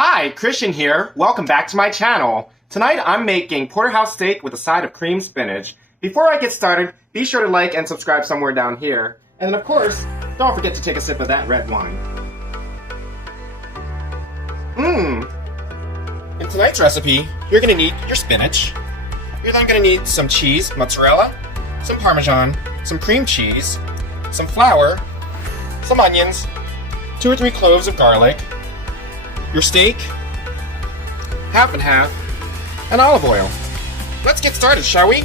Hi, Christian here. Welcome back to my channel. Tonight I'm making porterhouse steak with a side of creamed spinach. Before I get started, be sure to like and subscribe somewhere down here. And then of course, don't forget to take a sip of that red wine. In tonight's recipe, you're going to need your spinach. You're then going to need some cheese, mozzarella, some Parmesan, some cream cheese, some flour, some onions, 2 or 3 cloves of garlic, your steak, half and half, and olive oil. Let's get started, shall we?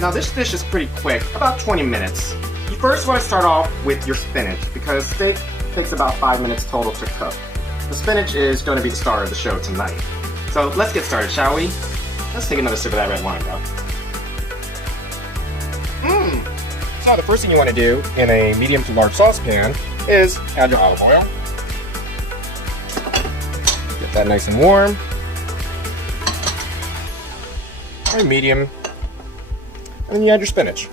Now this dish is pretty quick, about 20 minutes. You first want to start off with your spinach because steak takes about 5 minutes total to cook. The spinach is going to be the star of the show tonight. So let's get started, shall we? Let's take another sip of that red wine, though. So the first thing you want to do in a medium to large saucepan is add your olive oil. Get that nice and warm. Or medium. And then you add your spinach.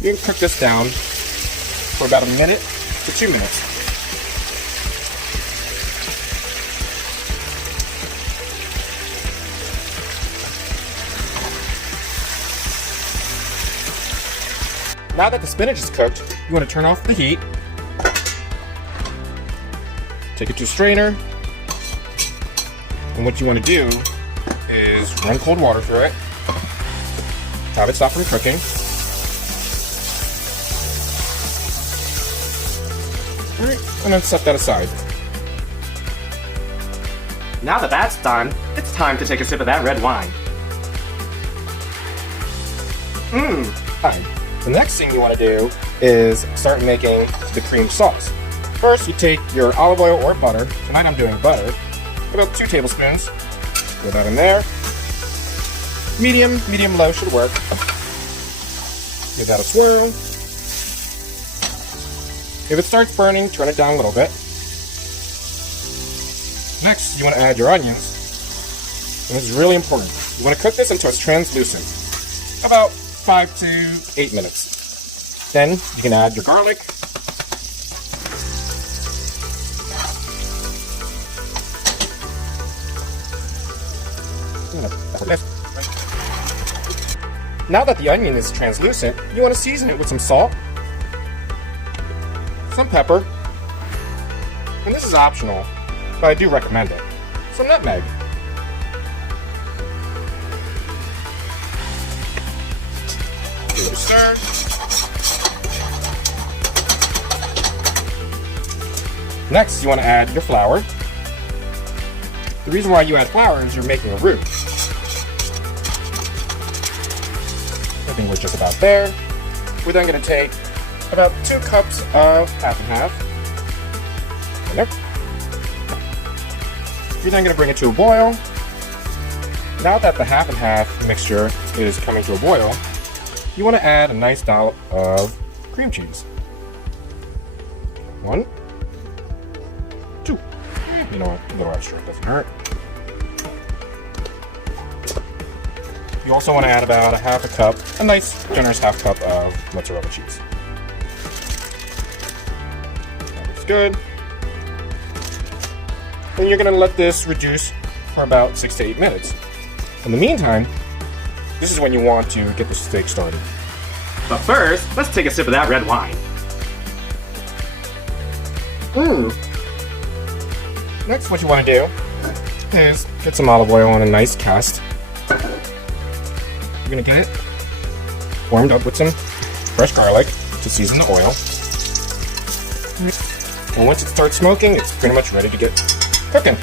You can cook this down for about 1 minute to 2 minutes. Now that the spinach is cooked, you want to turn off the heat. Take it to a strainer. And what you want to do is run cold water through it. Have it stop from cooking. Alright, and then set that aside. Now that that's done, it's time to take a sip of that red wine. Fine. The next thing you want to do is start making the cream sauce. First, you take your olive oil or butter. Tonight I'm doing butter. About 2 tablespoons. Throw that in there. Medium-low should work. Give that a swirl. If it starts burning, turn it down a little bit. Next, you want to add your onions. And this is really important. You want to cook this until it's translucent. About 5 to 8 minutes. Then you can add your garlic. Now that the onion is translucent, you want to season it with some salt, some pepper, and this is optional, but I do recommend it, some nutmeg. Give it a stir. Next, you want to add your flour. The reason why you add flour is you're making a roux. I think we're just about there. We're then going to take about 2 cups of half and half. There. You're then going to bring it to a boil. Now that the half and half mixture is coming to a boil, you want to add a nice dollop of cream cheese. 1, 2. You know what? A little extra doesn't hurt. You also want to add about a nice generous half cup of mozzarella cheese. That looks good. And you're going to let this reduce for about 6 to 8 minutes. In the meantime, this is when you want to get the steak started. But first, let's take a sip of that red wine. Next, what you want to do is get some olive oil on a nice cast. You're going to get it warmed up with some fresh garlic to season the oil. And once it starts smoking, it's pretty much ready to get cooking.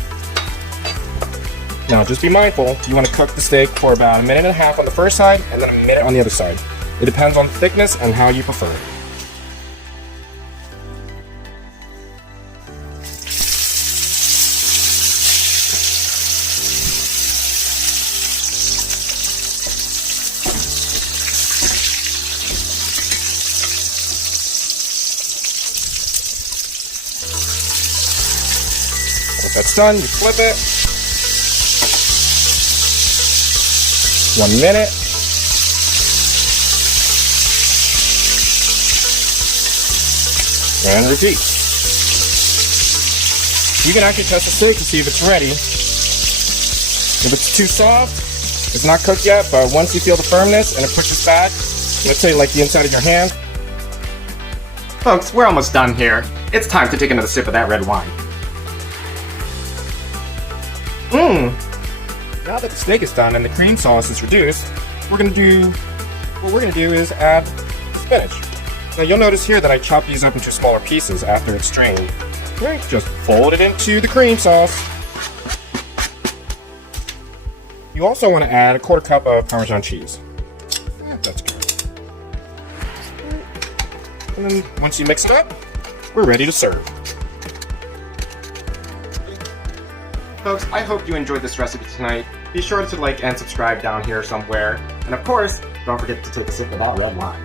Now just be mindful, you want to cook the steak for about 1.5 minutes on the first side and then 1 minute on the other side. It depends on the thickness and how you prefer it. Once that's done, you flip it. 1 minute. And repeat. You can actually test the steak to see if it's ready. If it's too soft, it's not cooked yet, but once you feel the firmness and it pushes back, let's say like the inside of your hand. Folks, we're almost done here. It's time to take another sip of that red wine. Now that the steak is done and the cream sauce is reduced, what we're gonna do is add spinach. Now you'll notice here that I chop these up into smaller pieces after it's strained. Okay, just fold it into the cream sauce. You also want to add a 1/4 cup of Parmesan cheese. That's good. And then once you mix it up, we're ready to serve. Folks, I hope you enjoyed this recipe tonight. Be sure to like and subscribe down here somewhere. And of course, don't forget to take a sip of that red wine.